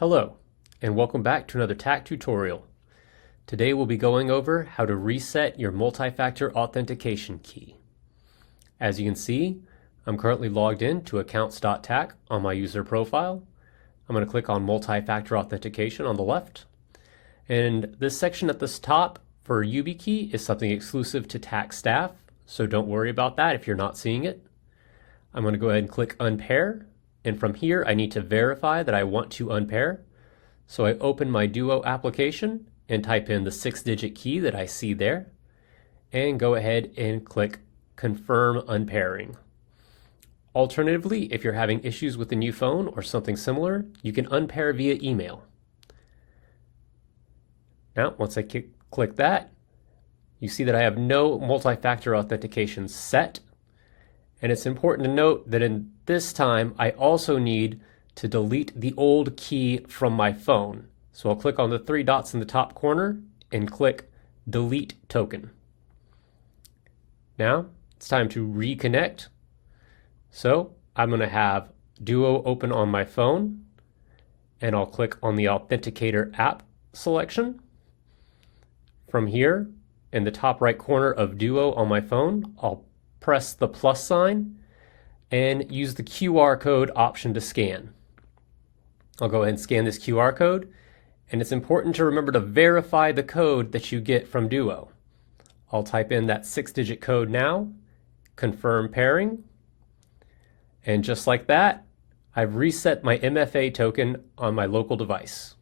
Hello, and welcome back to another TAC tutorial. Today we'll be going over how to reset your multi-factor authentication key. As you can see, I'm currently logged in to accounts.tac on my user profile. I'm going to click on multi-factor authentication on the left. And this section at this top for YubiKey is something exclusive to TAC staff, so don't worry about that if you're not seeing it. I'm going to go ahead and click unpair. And from here, I need to verify that I want to unpair. So I open my Duo application and type in the 6-digit key that I see there, and go ahead and click Confirm Unpairing. Alternatively, if you're having issues with the new phone or something similar, you can unpair via email. Now, once I click that, you see that I have no multi-factor authentication set. And it's important to note that in this time, I also need to delete the old key from my phone. So I'll click on the 3 dots in the top corner and click Delete Token. Now it's time to reconnect. So I'm going to have Duo open on my phone, and I'll click on the Authenticator app selection. From here, in the top right corner of Duo on my phone, I'll press the plus sign and use the QR code option to scan. I'll go ahead and scan this QR code, and it's important to remember to verify the code that you get from Duo. I'll type in that 6-digit code now, confirm pairing, and just like that, I've reset my MFA token on my local device.